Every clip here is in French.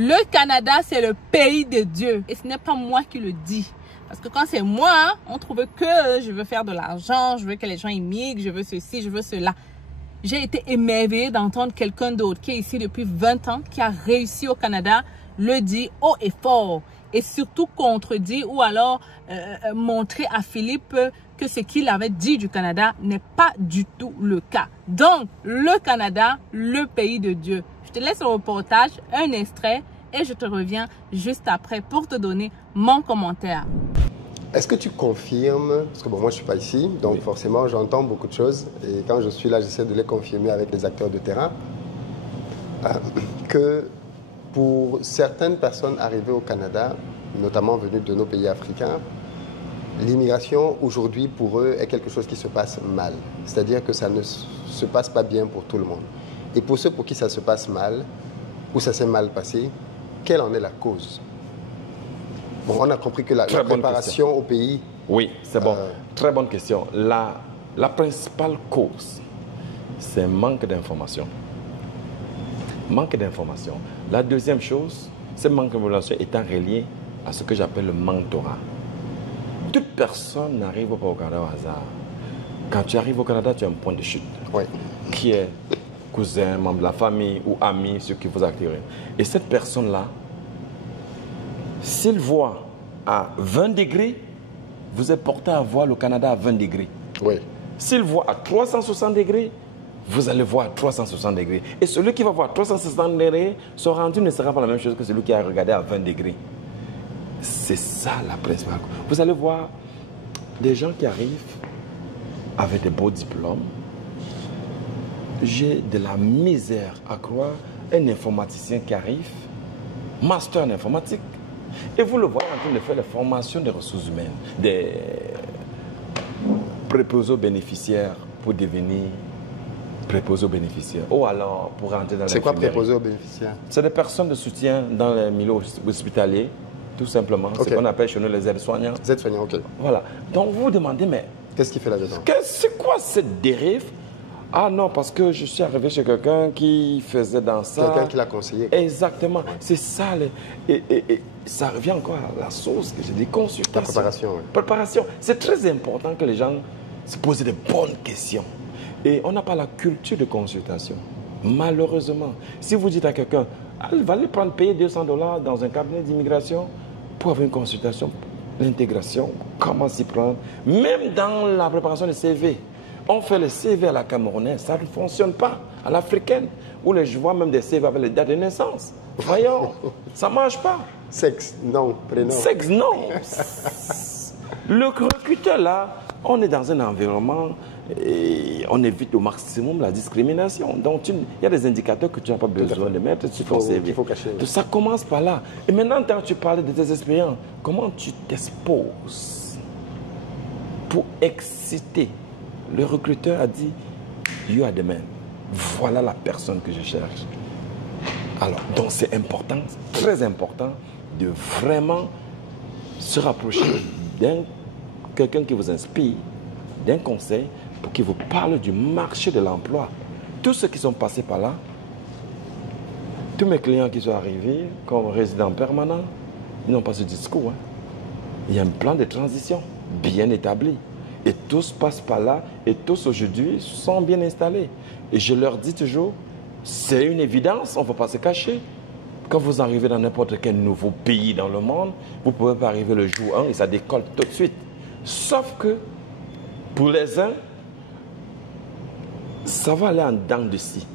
Le Canada, c'est le pays de Dieu. Et ce n'est pas moi qui le dis. Parce que quand c'est moi, on trouve que je veux faire de l'argent, je veux que les gens immigrent, je veux ceci, je veux cela. J'ai été émerveillée d'entendre quelqu'un d'autre qui est ici depuis 20 ans, qui a réussi au Canada, le dit haut et fort. Et surtout contredit ou alors montrer à Philippe que ce qu'il avait dit du Canada n'est pas du tout le cas. Donc, le Canada, le pays de Dieu. Je te laisse le reportage, un extrait, et je te reviens juste après pour te donner mon commentaire. Est-ce que tu confirmes, parce que bon, moi je ne suis pas ici, donc oui, forcément j'entends beaucoup de choses, et quand je suis là, j'essaie de les confirmer avec les acteurs de terrain, que pour certaines personnes arrivées au Canada, notamment venues de nos pays africains, l'immigration aujourd'hui pour eux est quelque chose qui se passe mal. C'est-à-dire que ça ne se passe pas bien pour tout le monde. Et pour ceux pour qui ça se passe mal, ou ça s'est mal passé, quelle en est la cause? Bon, on a compris que la préparation au pays... Oui, c'est bon. Très bonne question. La principale cause, c'est manque d'information. Manque d'information. La deuxième chose, ce manque d'information étant relié à ce que j'appelle le mentorat. Toute personne n'arrive pas au Canada au hasard. Quand tu arrives au Canada, tu as un point de chute. Oui. Qui est cousin, membre de la famille ou ami, ce qui vous active. Et cette personne-là, s'il voit à 20 degrés, vous êtes porté à voir le Canada à 20 degrés. Oui. S'il voit à 360 degrés, vous allez voir à 360 degrés. Et celui qui va voir à 360 degrés, son rendu ne sera pas la même chose que celui qui a regardé à 20 degrés. C'est ça la principale. Vous allez voir des gens qui arrivent avec des beaux diplômes. J'ai de la misère à croire un informaticien qui arrive, master en informatique, et vous le voyez en train de faire les formations des ressources humaines, des préposés aux bénéficiaires pour devenir préposés aux bénéficiaires. Ou alors pour rentrer dans les... C'est quoi préposés aux bénéficiaires? C'est des personnes de soutien dans les milieux hospitaliers, tout simplement. Okay. C'est ce qu'on appelle chez nous les aides-soignants. Les aides-soignants, ok. Voilà. Donc vous vous demandez, mais... Qu'est-ce qu'il fait là-dedans? C'est quoi cette dérive? Ah non, parce que je suis arrivé chez quelqu'un qui faisait dans ça. Quelqu'un qui l'a conseillé. Exactement. C'est ça. Et ça revient encore à la source que j'ai dit, consultation. La préparation. Oui. Préparation. C'est très important que les gens se posent des bonnes questions. Et on n'a pas la culture de consultation. Malheureusement, si vous dites à quelqu'un, il va aller prendre payer $200 dans un cabinet d'immigration pour avoir une consultation, l'intégration, comment s'y prendre, même dans la préparation des CV. On fait le CV à la camerounaise, ça ne fonctionne pas. À l'africaine, où je vois même des CV avec les dates de naissance. Voyons, ça ne marche pas. Sexe, non. Prénom. Sexe, non. Le recruteur, là, on est dans un environnement et on évite au maximum la discrimination. Donc, il y a des indicateurs que tu n'as pas besoin de mettre sur ton CV. Il faut cacher. Ça commence par là. Et maintenant, quand tu parles de tes expériences, comment tu t'exposes pour exciter? Le recruteur a dit, you are the man. Voilà la personne que je cherche. Alors, donc c'est important, très important, de vraiment se rapprocher d'un quelqu'un qui vous inspire, d'un conseil, pour qu'il vous parle du marché de l'emploi. Tous ceux qui sont passés par là, tous mes clients qui sont arrivés comme résidents permanents, ils n'ont pas ce discours. Il y a un plan de transition bien établi. Et tous passent par là et tous aujourd'hui sont bien installés. Et je leur dis toujours, c'est une évidence, on ne va pas se cacher. Quand vous arrivez dans n'importe quel nouveau pays dans le monde, vous ne pouvez pas arriver le jour 1 et ça décolle tout de suite. Sauf que pour les uns, ça va aller en dents de scie.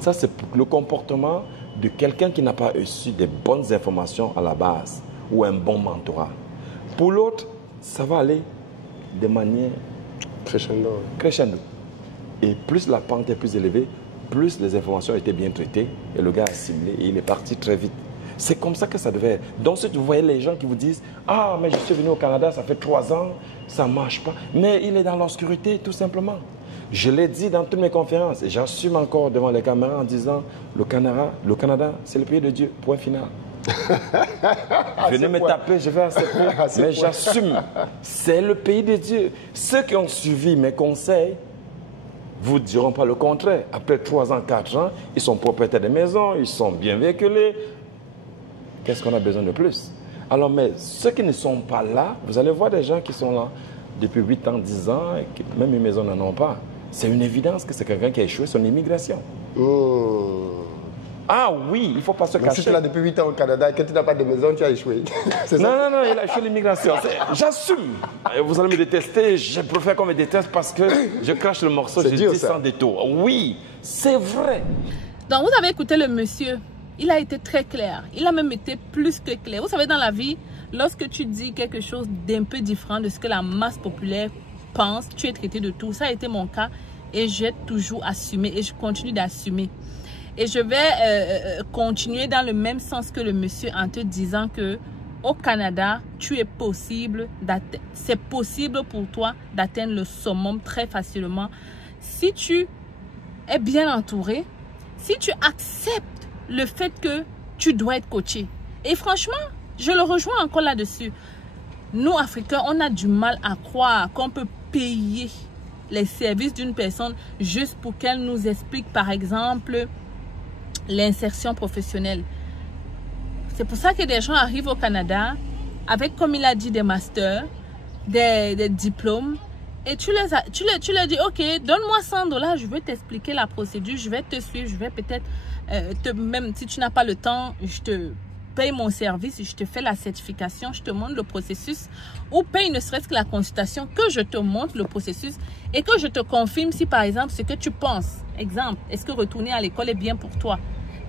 Ça, c'est le comportement de quelqu'un qui n'a pas reçu des bonnes informations à la base ou un bon mentorat. Pour l'autre, ça va aller de manière crescendo. Crescendo. Et plus la pente est plus élevée, plus les informations étaient bien traitées et le gars a assimilé et il est parti très vite. C'est comme ça que ça devait être. Donc si vous voyez les gens qui vous disent « Ah, mais je suis venu au Canada, ça fait 3 ans, ça ne marche pas. » Mais il est dans l'obscurité, tout simplement. Je l'ai dit dans toutes mes conférences et j'assume encore devant les caméras en disant « Le Canada, c'est le pays de Dieu, point final. » Venez me taper, je vais accepter, mais j'assume. C'est le pays de Dieu. Ceux qui ont suivi mes conseils vous diront pas le contraire. Après 3 ans, 4 ans, ils sont propriétaires des maisons, ils sont bien véhiculés. Qu'est-ce qu'on a besoin de plus? Alors, mais ceux qui ne sont pas là, vous allez voir des gens qui sont là depuis 8 ans, 10 ans, et qui même une maison n'en ont pas. C'est une évidence que c'est quelqu'un qui a échoué son immigration. Ah oui, il ne faut pas se cacher. Si tu es là depuis 8 ans au Canada et que tu n'as pas de maison, tu as échoué. Non, il a échoué l'immigration. J'assume. Vous allez me détester, je préfère qu'on me déteste parce que je crache le morceau, je dis sans détour. Oui, c'est vrai. Donc vous avez écouté le monsieur, il a été très clair. Il a même été plus que clair. Vous savez, dans la vie, lorsque tu dis quelque chose d'un peu différent de ce que la masse populaire pense, tu es traité de tout. Ça a été mon cas et j'ai toujours assumé et je continue d'assumer. Et je vais continuer dans le même sens que le monsieur en te disant que au Canada, c'est possible pour toi d'atteindre le summum très facilement si tu es bien entouré, si tu acceptes le fait que tu dois être coaché. Et franchement, je le rejoins encore là-dessus. Nous, Africains, on a du mal à croire qu'on peut payer les services d'une personne juste pour qu'elle nous explique, par exemple, l'insertion professionnelle. C'est pour ça que des gens arrivent au Canada avec, comme il a dit, des masters, des diplômes, et tu leur dis, ok, donne-moi 100 $, je vais t'expliquer la procédure, je vais te suivre, je vais peut-être, même si tu n'as pas le temps, je te paye mon service, je te fais la certification, je te montre le processus, ou paye ne serait-ce que la consultation, que je te montre le processus et que je te confirme si par exemple ce que tu penses, exemple, est-ce que retourner à l'école est bien pour toi?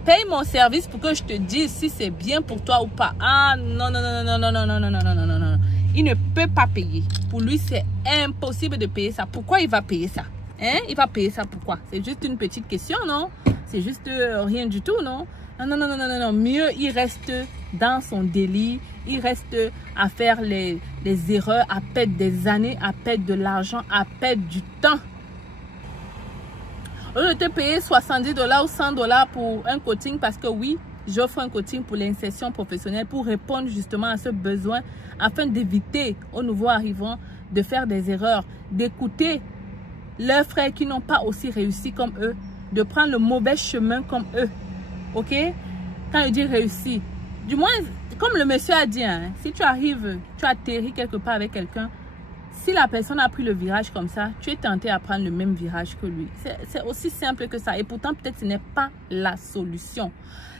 Paye mon service pour que je te dise si c'est bien pour toi ou pas. Ah non, non, non, non, non, non, non, non, non, non, non, non. Il ne peut pas payer. Pour lui, c'est impossible de payer ça. Pourquoi il va payer ça? Hein? Il va payer ça pourquoi? C'est juste une petite question, non? C'est juste rien du tout, non? Non, non, non, non, non, non. Mieux, il reste dans son délit. Il reste à faire les erreurs, à perdre des années, à perdre de l'argent, à perdre du temps. Au lieu de te payer 70 $ ou 100 $ pour un coaching, parce que oui, j'offre un coaching pour l'insertion professionnelle pour répondre justement à ce besoin afin d'éviter aux nouveaux arrivants de faire des erreurs, d'écouter leurs frères qui n'ont pas aussi réussi comme eux, de prendre le mauvais chemin comme eux. Ok? Quand je dis réussi, du moins, comme le monsieur a dit, hein, si tu arrives, tu atterris quelque part avec quelqu'un, si la personne a pris le virage comme ça, tu es tenté à prendre le même virage que lui. C'est aussi simple que ça. Et pourtant, peut-être ce n'est pas la solution.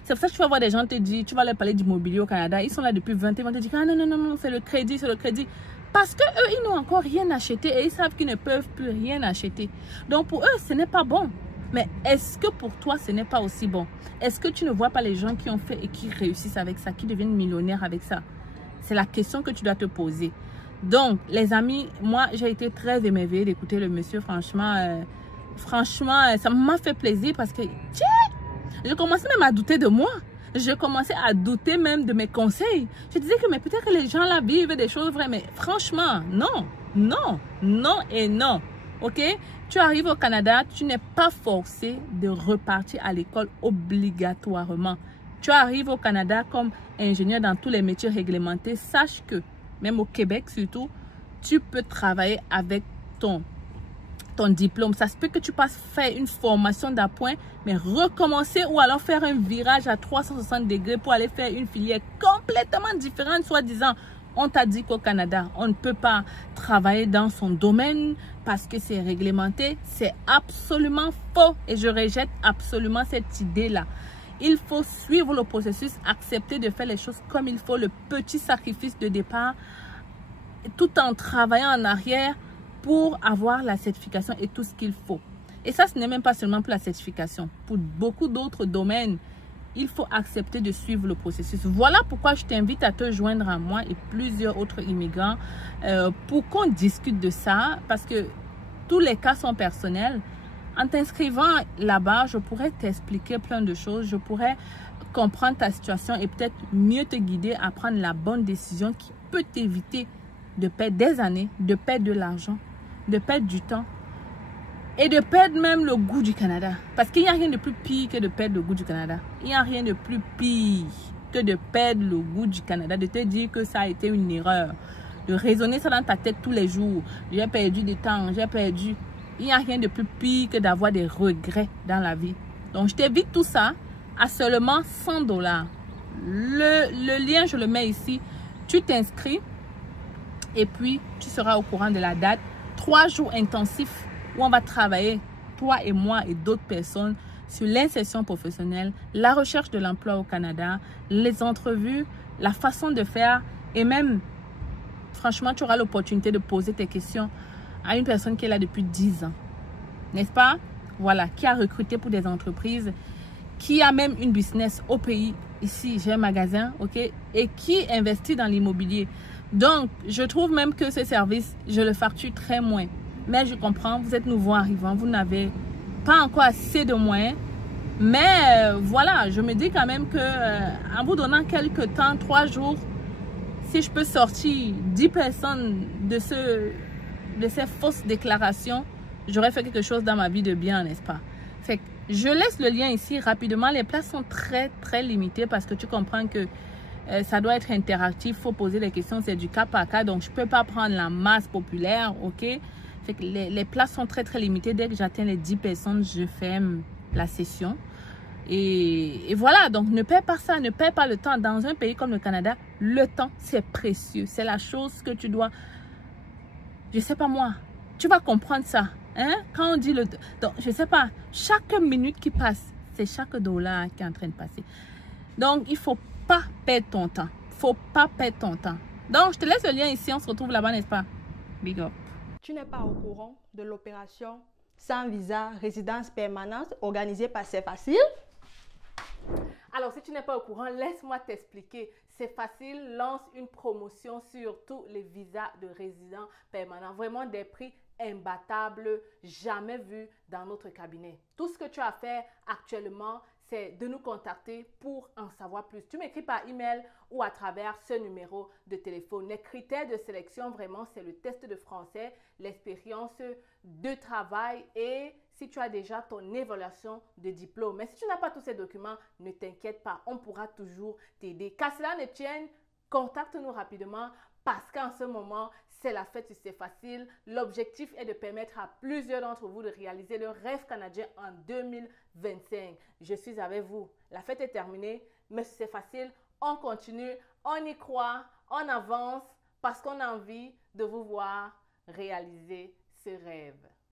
C'est pour ça que tu vas voir des gens te dire, tu vas leur parler d'immobilier au Canada. Ils sont là depuis 20 ans, ils vont te dire, ah non, non, non, non, c'est le crédit, c'est le crédit. Parce qu'eux, ils n'ont encore rien acheté et ils savent qu'ils ne peuvent plus rien acheter. Donc pour eux, ce n'est pas bon. Mais est-ce que pour toi, ce n'est pas aussi bon? Est-ce que tu ne vois pas les gens qui ont fait et qui réussissent avec ça, qui deviennent millionnaires avec ça? C'est la question que tu dois te poser. Donc, les amis, moi, j'ai été très émerveillée d'écouter le monsieur. Franchement, ça m'a fait plaisir parce que je commençais même à douter de moi. Je commençais à douter même de mes conseils. Je disais que mais peut-être que les gens là vivent des choses vraies. Mais franchement, non, non, non et non. Ok? Tu arrives au Canada, tu n'es pas forcé de repartir à l'école obligatoirement. Tu arrives au Canada comme ingénieur dans tous les métiers réglementés. Sache que même au Québec surtout, tu peux travailler avec ton diplôme. Ça se peut que tu passes faire une formation d'appoint, mais recommencer ou alors faire un virage à 360 degrés pour aller faire une filière complètement différente, soi-disant. On t'a dit qu'au Canada, on ne peut pas travailler dans son domaine parce que c'est réglementé. C'est absolument faux et je rejette absolument cette idée-là. Il faut suivre le processus, accepter de faire les choses comme il faut, le petit sacrifice de départ, tout en travaillant en arrière pour avoir la certification et tout ce qu'il faut. Et ça, ce n'est même pas seulement pour la certification. Pour beaucoup d'autres domaines, il faut accepter de suivre le processus. Voilà pourquoi je t'invite à te joindre à moi et plusieurs autres immigrants pour qu'on discute de ça, parce que tous les cas sont personnels. En t'inscrivant là-bas, je pourrais t'expliquer plein de choses. Je pourrais comprendre ta situation et peut-être mieux te guider à prendre la bonne décision qui peut t'éviter de perdre des années, de perdre de l'argent, de perdre du temps et de perdre même le goût du Canada. Parce qu'il n'y a rien de plus pire que de perdre le goût du Canada. Il n'y a rien de plus pire que de perdre le goût du Canada, de te dire que ça a été une erreur, de raisonner ça dans ta tête tous les jours. J'ai perdu du temps, j'ai perdu. Il n'y a rien de plus pire que d'avoir des regrets dans la vie. Donc, je t'évite tout ça à seulement 100 $. Le lien, je le mets ici. Tu t'inscris et puis tu seras au courant de la date. 3 jours intensifs où on va travailler, toi et moi et d'autres personnes, sur l'insertion professionnelle, la recherche de l'emploi au Canada, les entrevues, la façon de faire et même, franchement, tu auras l'opportunité de poser tes questions à une personne qui est là depuis 10 ans. N'est-ce pas? Voilà, qui a recruté pour des entreprises, qui a même une business au pays. Ici, j'ai un magasin, ok? Et qui investit dans l'immobilier. Donc, je trouve même que ce service, je le facture très moins. Mais je comprends, vous êtes nouveau arrivant, vous n'avez pas encore assez de moyens. Mais voilà, je me dis quand même que en vous donnant quelques temps, 3 jours, si je peux sortir 10 personnes de ces fausses déclarations, j'aurais fait quelque chose dans ma vie de bien, n'est-ce pas? Fait que je laisse le lien ici rapidement. Les places sont très limitées parce que tu comprends que ça doit être interactif. Il faut poser les questions, c'est du cas par cas. Donc, je ne peux pas prendre la masse populaire, ok? Fait que les places sont très limitées. Dès que j'atteins les 10 personnes, je ferme la session. Et voilà, donc ne perds pas ça, ne perds pas le temps. Dans un pays comme le Canada, le temps, c'est précieux. C'est la chose que tu dois, je sais pas moi, tu vas comprendre ça. Hein? Quand on dit le temps, donc je sais pas, chaque minute qui passe, c'est chaque dollar qui est en train de passer. Donc, il faut pas perdre ton temps. Faut pas perdre ton temps. Donc, je te laisse le lien ici, on se retrouve là-bas, n'est-ce pas? Big up. Tu n'es pas au courant de l'opération sans visa résidence permanente organisée par C'est Facile? Alors, si tu n'es pas au courant, laisse-moi t'expliquer. C'est facile, lance une promotion sur tous les visas de résidents permanents. Vraiment des prix imbattables, jamais vus dans notre cabinet. Tout ce que tu as à faire actuellement, c'est de nous contacter pour en savoir plus. Tu m'écris par email ou à travers ce numéro de téléphone. Les critères de sélection, vraiment, c'est le test de français, l'expérience de travail et si tu as déjà ton évaluation de diplôme. Mais si tu n'as pas tous ces documents, ne t'inquiète pas, on pourra toujours t'aider. Qu'à cela ne tienne, contacte-nous rapidement parce qu'en ce moment, c'est la fête, c'est facile. L'objectif est de permettre à plusieurs d'entre vous de réaliser le rêve canadien en 2025. Je suis avec vous. La fête est terminée, mais c'est facile. On continue, on y croit, on avance parce qu'on a envie de vous voir réaliser ce rêve.